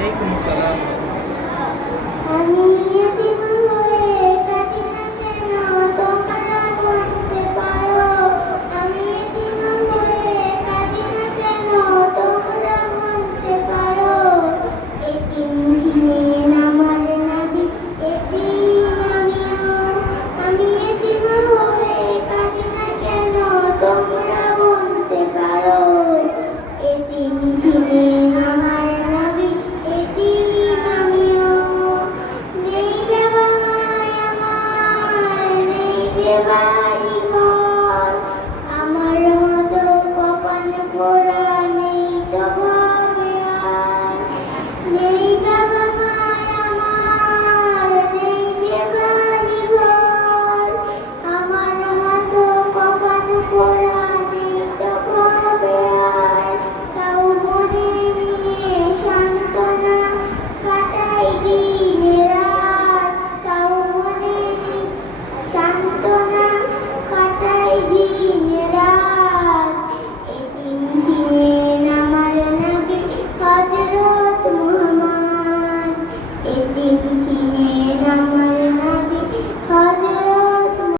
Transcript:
ওয়ালাইকুম আসসালাম। আমি এতিম হয়ে কাঁদি না কেন, তোমরা বলতে পারো। আমি এতিম হয়ে কাঁদি না কেন, তোমরা বলতে পারো। এতিম ছিলেন আমার নবী, এতিম আমিও। আমি এতিম হয়ে কাঁদি না কেন, তোমরা বলতে পারো। এতিম